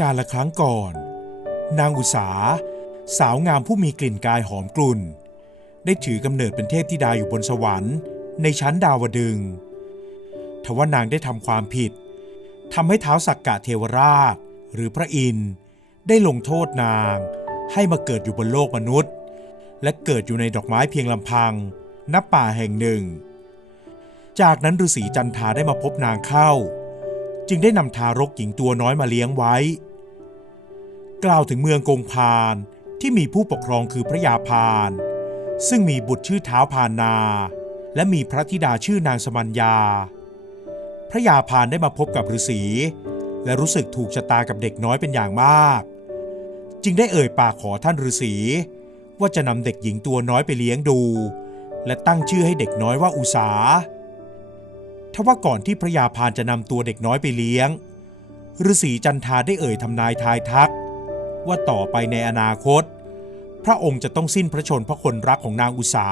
กาลครั้งก่อนนางอุษาสาวงามผู้มีกลิ่นกายหอมกลุ่นได้ถือกำเนิดเป็นเทพธิดาอยู่บนสวรรค์ในชั้นดาวดึงส์ทว่านางได้ทำความผิดทำให้ท้าวสักกะเทวราชหรือพระอินทร์ได้ลงโทษนางให้มาเกิดอยู่บนโลกมนุษย์และเกิดอยู่ในดอกไม้เพียงลำพังณป่าแห่งหนึ่งจากนั้นฤาษีจันทราได้มาพบนางเข้าจึงได้นำทารกหญิงตัวน้อยมาเลี้ยงไว้กล่าวถึงเมืองกงพานที่มีผู้ปกครองคือพระยาพานซึ่งมีบุตรชื่อท้าวพานนาและมีพระธิดาชื่อนางสมัญญาพระยาพานได้มาพบกับฤาษีและรู้สึกถูกชะตากับเด็กน้อยเป็นอย่างมากจึงได้เอ่ยปากขอท่านฤาษีว่าจะนำเด็กหญิงตัวน้อยไปเลี้ยงดูและตั้งชื่อให้เด็กน้อยว่าอุษาทว่าก่อนที่พระยาพานจะนำตัวเด็กน้อยไปเลี้ยงฤาษีจันทราได้เอ่ยทำนายทายทักว่าต่อไปในอนาคตพระองค์จะต้องสิ้นพระชนม์พระคนรักของนางอุษา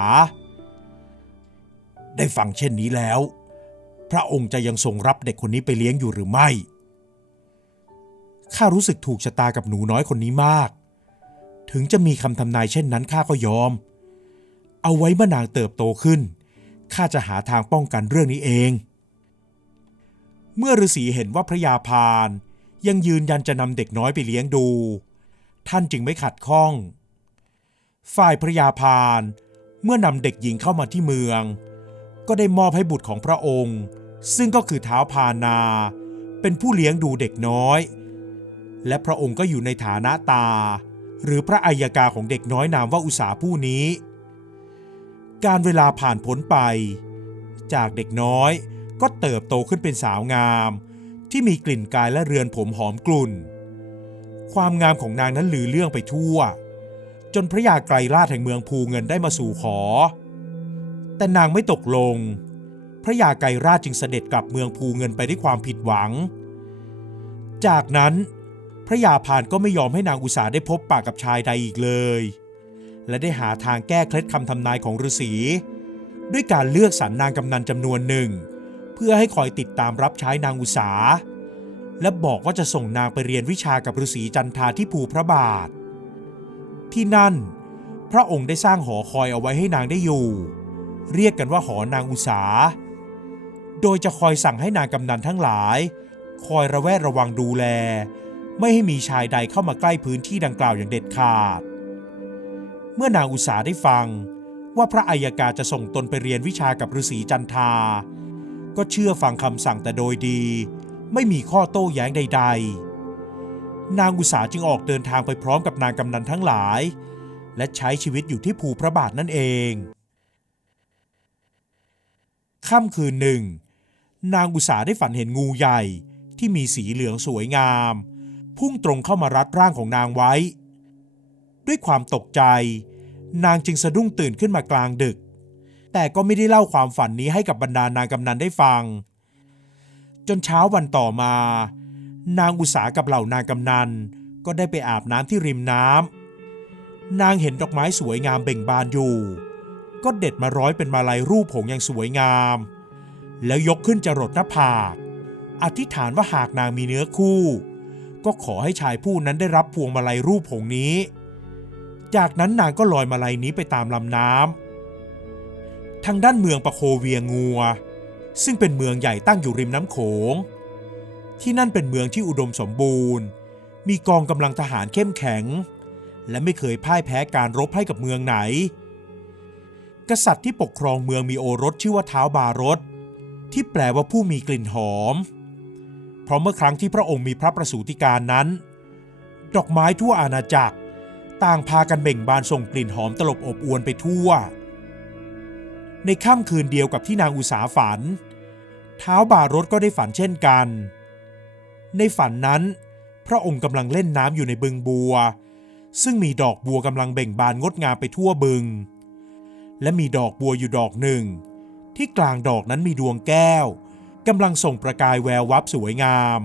ได้ฟังเช่นนี้แล้วพระองค์จะยังทรงรับเด็กคนนี้ไปเลี้ยงอยู่หรือไม่ข้ารู้สึกถูกชะตากับหนูน้อยคนนี้มากถึงจะมีคำทำนายเช่นนั้นข้าก็ยอมเอาไว้เมื่อนางเติบโตขึ้นข้าจะหาทางป้องกันเรื่องนี้เองเมื่อฤาษีเห็นว่าพระยาพานยังยืนยันจะนำเด็กน้อยไปเลี้ยงดูท่านจึงไม่ขัดข้องฝ่ายพระยาพานเมื่อนำเด็กหญิงเข้ามาที่เมืองก็ได้มอบให้บุตรของพระองค์ซึ่งก็คือท้าวพานาเป็นผู้เลี้ยงดูเด็กน้อยและพระองค์ก็อยู่ในฐานะตาหรือพระอัยการของเด็กน้อยนามว่าอุษาผู้นี้การเวลาผ่านพ้นไปจากเด็กน้อยก็เติบโตขึ้นเป็นสาวงามที่มีกลิ่นกายและเรือนผมหอมกลุ่นความงามของนางนั้นลือเรื่องไปทั่วจนพระยาไกรราชแห่งเมืองภูเงินได้มาสู่ขอแต่นางไม่ตกลงพระยาไกรราชจึงเสด็จกลับเมืองภูเงินไปด้วยความผิดหวังจากนั้นพระยาพานก็ไม่ยอมให้นางอุษาได้พบปะกับชายใดอีกเลยและได้หาทางแก้เคล็ดคำทำนายของฤาษีด้วยการเลือกสรรนางกำนันจำนวนหนึ่งเพื่อให้คอยติดตามรับใช้นางอุษาและบอกว่าจะส่งนางไปเรียนวิชากับฤาษีจันทราที่ภูพระบาทที่นั่นพระองค์ได้สร้างหอคอยเอาไว้ให้นางได้อยู่เรียกกันว่าหอนางอุษาโดยจะคอยสั่งให้นางกำนันทั้งหลายคอยระแวดระวังดูแลไม่ให้มีชายใดเข้ามาใกล้พื้นที่ดังกล่าวอย่างเด็ดขาดเมื่อนางอุษาได้ฟังว่าพระอัยการจะส่งตนไปเรียนวิชากับฤาษีจันทราก็เชื่อฟังคำสั่งแต่โดยดีไม่มีข้อโต้แย้งใดๆนางอุษาจึงออกเดินทางไปพร้อมกับนางกำนันทั้งหลายและใช้ชีวิตอยู่ที่ภูพระบาทนั่นเองค่ำคืนหนึ่งนางอุษาได้ฝันเห็นงูใหญ่ที่มีสีเหลืองสวยงามพุ่งตรงเข้ามารัดร่างของนางไว้ด้วยความตกใจนางจึงสะดุ้งตื่นขึ้นมากลางดึกแต่ก็ไม่ได้เล่าความฝันนี้ให้กับบรรดานางกำนันได้ฟังจนเช้าวันต่อมานางอุษากับเหล่านางกำนันก็ได้ไปอาบน้ำที่ริมน้ำนางเห็นดอกไม้สวยงามเบ่งบานอยู่ก็เด็ดมาร้อยเป็นมาลัยรูปผงอย่างสวยงามแล้วยกขึ้นจรดหน้าผากอธิษฐานว่าหากนางมีเนื้อคู่ก็ขอให้ชายผู้นั้นได้รับพวงมาลัยรูปผงนี้จากนั้นนางก็ลอยมาลัยนี้ไปตามลำน้ำทางด้านเมืองปะโคเวียงัวซึ่งเป็นเมืองใหญ่ตั้งอยู่ริมน้ำโขงที่นั่นเป็นเมืองที่อุดมสมบูรณ์มีกองกำลังทหารเข้มแข็งและไม่เคยพ่ายแพ้การรบให้กับเมืองไหนกษัตริย์ที่ปกครองเมืองมีโอรสชื่อว่าท้าวบารสที่แปลว่าผู้มีกลิ่นหอมเพราะเมื่อครั้งที่พระองค์มีพระประสูติการนั้นดอกไม้ทั่วอาณาจักรต่างพากันเบ่งบานส่งกลิ่นหอมตลบอบอวนไปทั่วในค่ำคืนเดียวกับที่นางอุษาฝันท้าวบารสก็ได้ฝันเช่นกันในฝันนั้นพระองค์กำลังเล่นน้ำอยู่ในบึงบัวซึ่งมีดอกบัวกำลังเบ่งบานงดงามไปทั่วบึงและมีดอกบัวอยู่ดอกหนึ่งที่กลางดอกนั้นมีดวงแก้วกำลังส่งประกายแวววับสวยงาม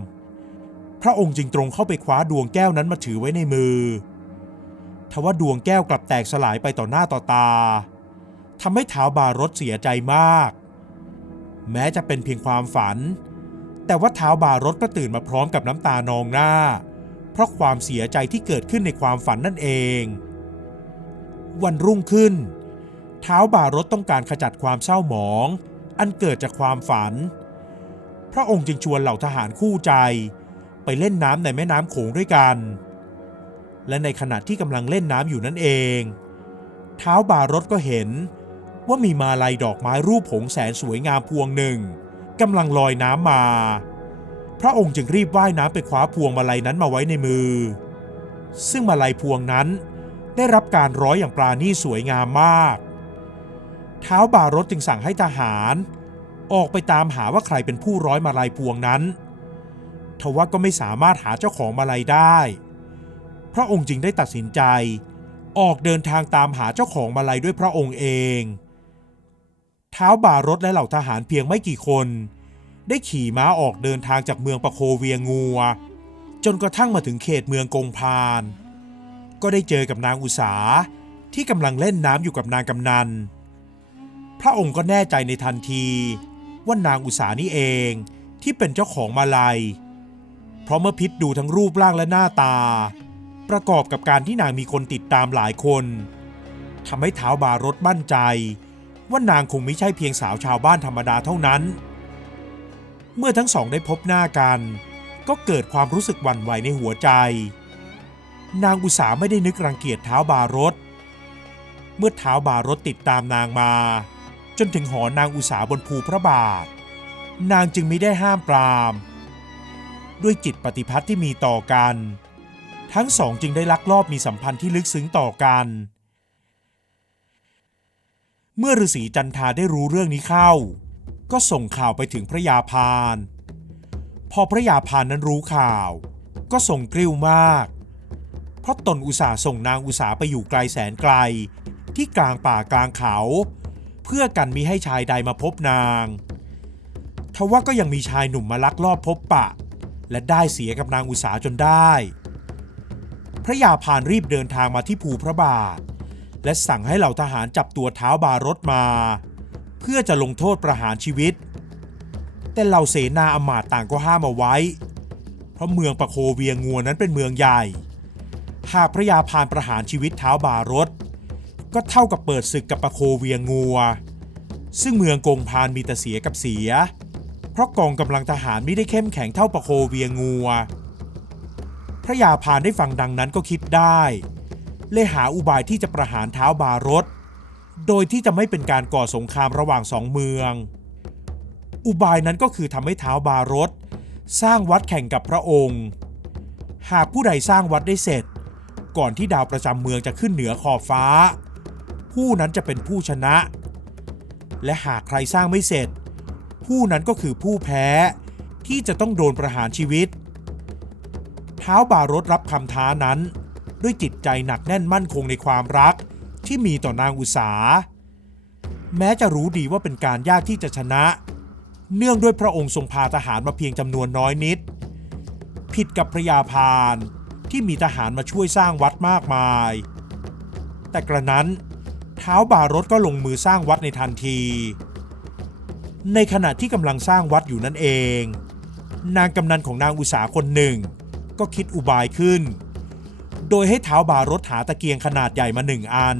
พระองค์จึงตรงเข้าไปคว้าดวงแก้วนั้นมาถือไว้ในมือทว่าดวงแก้วกลับแตกสลายไปต่อหน้าต่อตาทำให้ท้าวบารสเสียใจมากแม้จะเป็นเพียงความฝันแต่ว่าท้าวบารสก็ตื่นมาพร้อมกับน้ำตานองหน้า เพราะความเสียใจที่เกิดขึ้นในความฝันนั่นเอง วันรุ่งขึ้นท้าวบารถต้องการขจัดความเศร้าหมองอันเกิดจากความฝันพระองค์จึงชวนเหล่าทหารคู่ใจไปเล่นน้ำในแม่น้ำโขงด้วยกันและในขณะที่กำลังเล่นน้ำอยู่นั่นเองท้าวบารถก็เห็นว่ามีมาลัยดอกไม้รูปหงส์แสนสวยงามพวงหนึ่งกำลังลอยน้ำมาพระองค์จึงรีบว่ายน้ำไปคว้าพวงมาลัยนั้นมาไว้ในมือซึ่งมาลัยพวงนั้นได้รับการร้อยอย่างปราณีตสวยงามมากท้าวบารถจึงสั่งให้ทหารออกไปตามหาว่าใครเป็นผู้ร้อยมาลัยพวงนั้นทว่าก็ไม่สามารถหาเจ้าของมาลัยได้พระองค์จึงได้ตัดสินใจออกเดินทางตามหาเจ้าของมาลัยด้วยพระองค์เองท้าวบารถและเหล่าทหารเพียงไม่กี่คนได้ขี่ม้าออกเดินทางจากเมืองปะโคเวียงัวจนกระทั่งมาถึงเขตเมืองกงพานก็ได้เจอกับนางอุษาที่กำลังเล่นน้ำอยู่กับนางกำนันพระองค์ก็แน่ใจในทันทีว่านางอุษานี่เองที่เป็นเจ้าของมาลัยเพราะเมื่อพิจดูทั้งรูปร่างและหน้าตาประกอบกับการที่นางมีคนติดตามหลายคนทำให้ท้าวบารถมั่นใจว่านางคงไม่ใช่เพียงสาวชาวบ้านธรรมดาเท่านั้นเมื่อทั้งสองได้พบหน้ากันก็เกิดความรู้สึกหวั่นไหวในหัวใจนางอุษาไม่ได้นึกรังเกียจท้าวบารถเมื่อท้าวบารถติดตามนางมาจนถึงหอนางอุษาบนภูพระบาทนางจึงมิได้ห้ามปรามด้วยจิตปฏิภัทที่มีต่อกันทั้งสองจึงได้ลักลอบมีสัมพันธ์ที่ลึกซึ้งต่อกันเมื่อฤาษีจันทาได้รู้เรื่องนี้เข้าก็ส่งข่าวไปถึงพระยาพานพอพระยาพานนั้นรู้ข่าวก็ทรงกริ้วมากเพราะตนอุตส่าห์ส่งนางอุษาไปอยู่ไกลแสนไกลที่กลางป่ากลางเขาเพื่อกันมิให้ชายใดมาพบนางทว่าก็ยังมีชายหนุ่มมาลักลอบพบปะและได้เสียกับนางอุษาจนได้พระยาพานรีบเดินทางมาที่ภูพระบาทและสั่งให้เหล่าทหารจับตัวท้าวบารถมาเพื่อจะลงโทษประหารชีวิตแต่เหล่าเสนาอมาตย์ต่างก็ห้ามเอาไว้เพราะเมืองปะโคเวียงัวนั้นเป็นเมืองใหญ่หากพระยาพานประหารชีวิตท้าวบารถก็เท่ากับเปิดศึกกับปะโคเวียงัวซึ่งเมืองกงพานมีแต่เสียกับเสียเพราะกองกำลังทหารไม่ได้เข้มแข็งเท่าปะโคเวียงัวพระยาพานได้ฟังดังนั้นก็คิดได้เลยหาอุบายที่จะประหารท้าวบารถโดยที่จะไม่เป็นการก่อสงครามระหว่างสองเมืองอุบายนั้นก็คือทำให้ท้าวบารถสร้างวัดแข่งกับพระองค์หากผู้ใดสร้างวัดได้เสร็จก่อนที่ดาวประจำเมืองจะขึ้นเหนือขอบฟ้าผู้นั้นจะเป็นผู้ชนะและหากใครสร้างไม่เสร็จผู้นั้นก็คือผู้แพ้ที่จะต้องโดนประหารชีวิตท้าวบารถรับคำท้านั้นด้วยจิตใจหนักแน่นมั่นคงในความรักที่มีต่อนางอุษาแม้จะรู้ดีว่าเป็นการยากที่จะชนะเนื่องด้วยพระองค์ทรงพาทหารมาเพียงจำนวนน้อยนิดผิดกับพระยาพานที่มีทหารมาช่วยสร้างวัดมากมายแต่กระนั้นท้าวบารถก็ลงมือสร้างวัดในทันทีในขณะที่กำลังสร้างวัดอยู่นั่นเองนางกำนันของนางอุษาคนหนึ่งก็คิดอุบายขึ้นโดยให้ท้าวบารถหาตะเกียงขนาดใหญ่มา1 อัน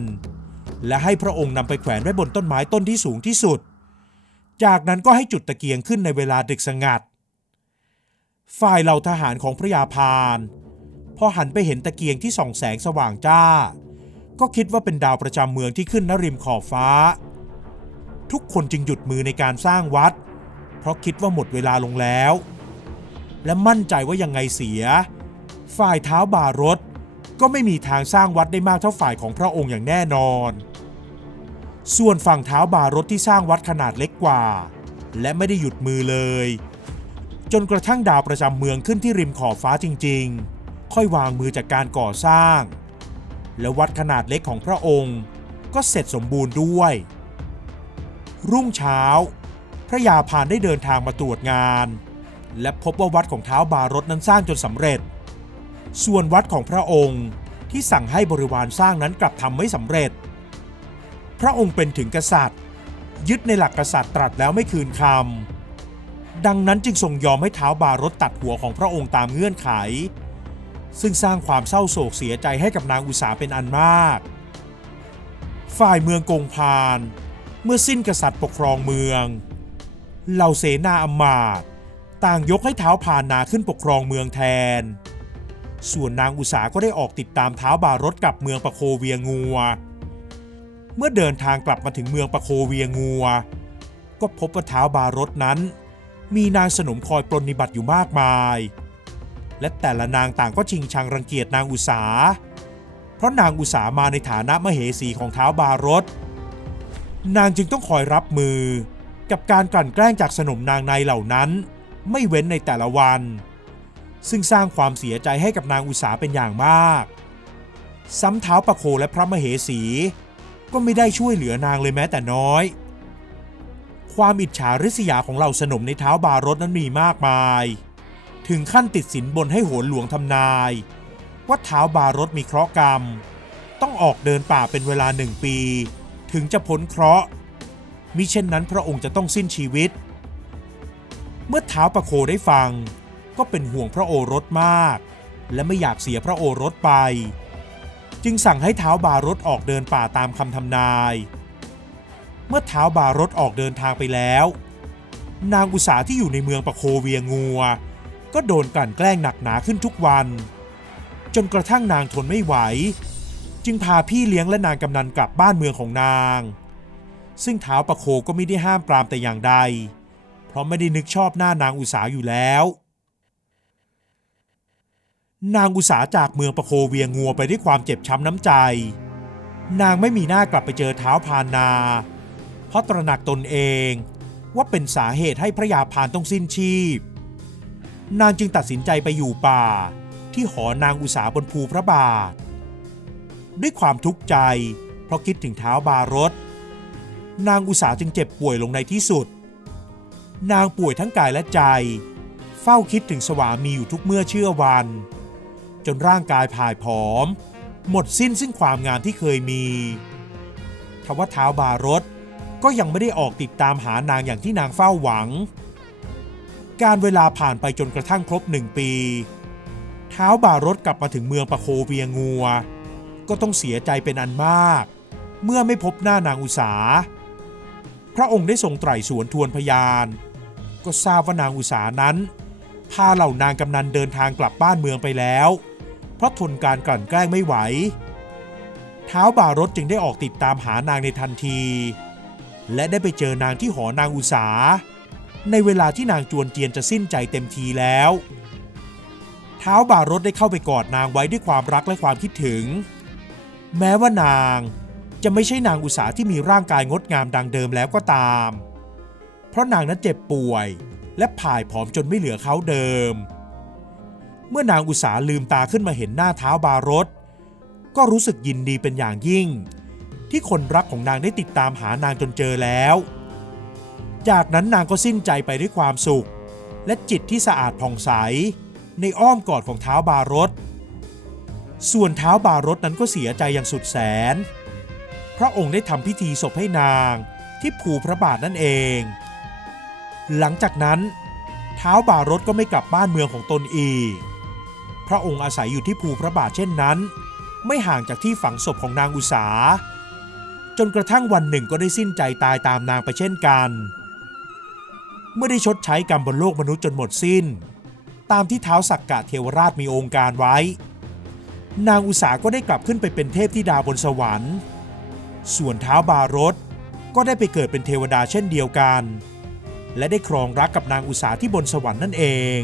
และให้พระองค์นำไปแขวนไว้บนต้นไม้ต้นที่สูงที่สุดจากนั้นก็ให้จุดตะเกียงขึ้นในเวลาดึกสงัดฝ่ายเหล่าทหารของพระยาพานพอหันไปเห็นตะเกียงที่ส่องแสงสว่างจ้าก็คิดว่าเป็นดาวประจำเมืองที่ขึ้นณริมขอบฟ้าทุกคนจึงหยุดมือในการสร้างวัดเพราะคิดว่าหมดเวลาลงแล้วและมั่นใจว่ายังไงเสียฝ่ายท้าวบารถก็ไม่มีทางสร้างวัดได้มากเท่าฝ่ายของพระองค์อย่างแน่นอนส่วนฝั่งท้าวบารถที่สร้างวัดขนาดเล็กกว่าและไม่ได้หยุดมือเลยจนกระทั่งดาวประจำเมืองขึ้นที่ริมขอบฟ้าจริงๆค่อยวางมือจากการก่อสร้างและวัดขนาดเล็กของพระองค์ก็เสร็จสมบูรณ์ด้วยรุ่งเช้าพระยาพานได้เดินทางมาตรวจงานและพบว่าวัดของท้าวบารถนั้นสร้างจนสำเร็จส่วนวัดของพระองค์ที่สั่งให้บริวารสร้างนั้นกลับทำไม่สำเร็จพระองค์เป็นถึงกษัตริย์ยึดในหลักกษัตริย์ตรัสแล้วไม่คืนคำดังนั้นจึงทรงยอมให้ท้าวบารถตัดหัวของพระองค์ตามเงื่อนไข ซึ่งสร้างความเศร้าโศกเสียใจให้กับนางอุษาเป็นอันมากฝ่ายเมืองกงพานเมื่อสิ้นกษัตริย์ปกครองเมืองเหล่าเสนาอำมาตย์ต่างยกให้ท้าวพานนาขึ้นปกครองเมืองแทนส่วนนางอุษาก็ได้ออกติดตามท้าวบารถกลับเมืองปะโคเวียงัวเมื่อเดินทางกลับมาถึงเมืองปะโคเวียงัวก็พบว่าท้าวบารถนั้นมีนางสนมคอยปรนนิบัติอยู่มากมายและแต่ละนางต่างก็ชิงชังรังเกียจนางอุษาเพราะนางอุษามาในฐานะมเหสีของท้าวบารถนางจึงต้องคอยรับมือกับการกลั่นแกล้งจากสนมนางในเหล่านั้นไม่เว้นในแต่ละวันซึ่งสร้างความเสียใจให้กับนางอุษาเป็นอย่างมากซ้ำท้าวปะโคและพระมเหสีก็ไม่ได้ช่วยเหลือนางเลยแม้แต่น้อยความอิจฉาริษยาของเหล่าสนมในท้าวบารถนั้นมีมากมายถึงขั้นติดสินบนให้โหนหลวงทำนายว่าท้าวบารถมีเคราะห์กรรมต้องออกเดินป่าเป็นเวลา1 ปีถึงจะพ้นเคราะห์มิเช่นนั้นพระองค์จะต้องสิ้นชีวิตเมื่อท้าวปะโคได้ฟังก็เป็นห่วงพระโอรสมากและไม่อยากเสียพระโอรสไปจึงสั่งให้ท้าวบารถออกเดินป่าตามคำทำนายเมื่อท้าวบารถออกเดินทางไปแล้วนางอุษาที่อยู่ในเมืองปะโคเวียงัวก็โดนกลั่นแกล้งหนักหนาขึ้นทุกวันจนกระทั่งนางทนไม่ไหวจึงพาพี่เลี้ยงและนางกำนันกลับบ้านเมืองของนางซึ่งท้าวปะโคก็ไม่ได้ห้ามปรามแต่อย่างใดเพราะไม่ได้นึกชอบหน้านางอุษาอยู่แล้วนางอุษาจากเมืองปะโคเวียงัวไปด้วยความเจ็บช้ำน้ำใจนางไม่มีหน้ากลับไปเจอท้าวพานนาเพราะตระหนักตนเองว่าเป็นสาเหตุให้พระยาพานต้องสิ้นชีพนางจึงตัดสินใจไปอยู่ป่าที่หอนางอุษาบนภูพระบาทด้วยความทุกข์ใจเพราะคิดถึงท้าวบารถนางอุษาจึงเจ็บป่วยลงในที่สุดนางป่วยทั้งกายและใจเฝ้าคิดถึงสวามีอยู่ทุกเมื่อเชื่อวันจนร่างกายผายผอมหมดสิ้นซึ่งความงามที่เคยมีทว่าท้าวบารถก็ยังไม่ได้ออกติดตามหานางอย่างที่นางเฝ้าหวังการเวลาผ่านไปจนกระทั่งครบ1 ปีท้าวบารถกลับมาถึงเมืองปะโคเวียงัวก็ต้องเสียใจเป็นอันมากเมื่อไม่พบหน้านางอุษาพระองค์ได้ทรงไตร่สวนทวนพยานก็ทราบว่านางอุษานั้นพาเหล่านางกำนันเดินทางกลับบ้านเมืองไปแล้วเพราะทนการกลั่นแกล้งไม่ไหวท้าวบารถจึงได้ออกติดตามหานางในทันทีและได้ไปเจอนางที่หอนางอุษาในเวลาที่นางจวนเจียนจะสิ้นใจเต็มทีแล้วท้าวบารถได้เข้าไปกอดนางไว้ด้วยความรักและความคิดถึงแม้ว่านางจะไม่ใช่นางอุษาที่มีร่างกายงดงามดังเดิมแล้วก็ตามเพราะนางนั้นเจ็บป่วยและผายผอมจนไม่เหลือเขาเดิมเมื่อนางอุษาลืมตาขึ้นมาเห็นหน้าท้าวบารถก็รู้สึกยินดีเป็นอย่างยิ่งที่คนรักของนางได้ติดตามหานางจนเจอแล้วจากนั้นนางก็สิ้นใจไปด้วยความสุขและจิตที่สะอาดผ่องใสในอ้อมกอดของท้าวบารถส่วนท้าวบารถนั้นก็เสียใจอย่างสุดแสนพระองค์ได้ทำพิธีศพให้นางที่ภูพระบาทนั่นเองหลังจากนั้นท้าวบารถก็ไม่กลับบ้านเมืองของตนอีกพระองค์อาศัยอยู่ที่ภูพระบาทเช่นนั้นไม่ห่างจากที่ฝังศพของนางอุษาจนกระทั่งวันหนึ่งก็ได้สิ้นใจตายตามนางไปเช่นกันเมื่อได้ชดใช้กรรมบนโลกมนุษย์จนหมดสิ้นตามที่ท้าวสักกะเทวราชมีองค์การไว้นางอุษาก็ได้กลับขึ้นไปเป็นเทพธิดาบนสวรรค์ส่วนท้าวบารถก็ได้ไปเกิดเป็นเทวดาเช่นเดียวกันและได้ครองรักกับนางอุษาที่บนสวรรค์นั่นเอง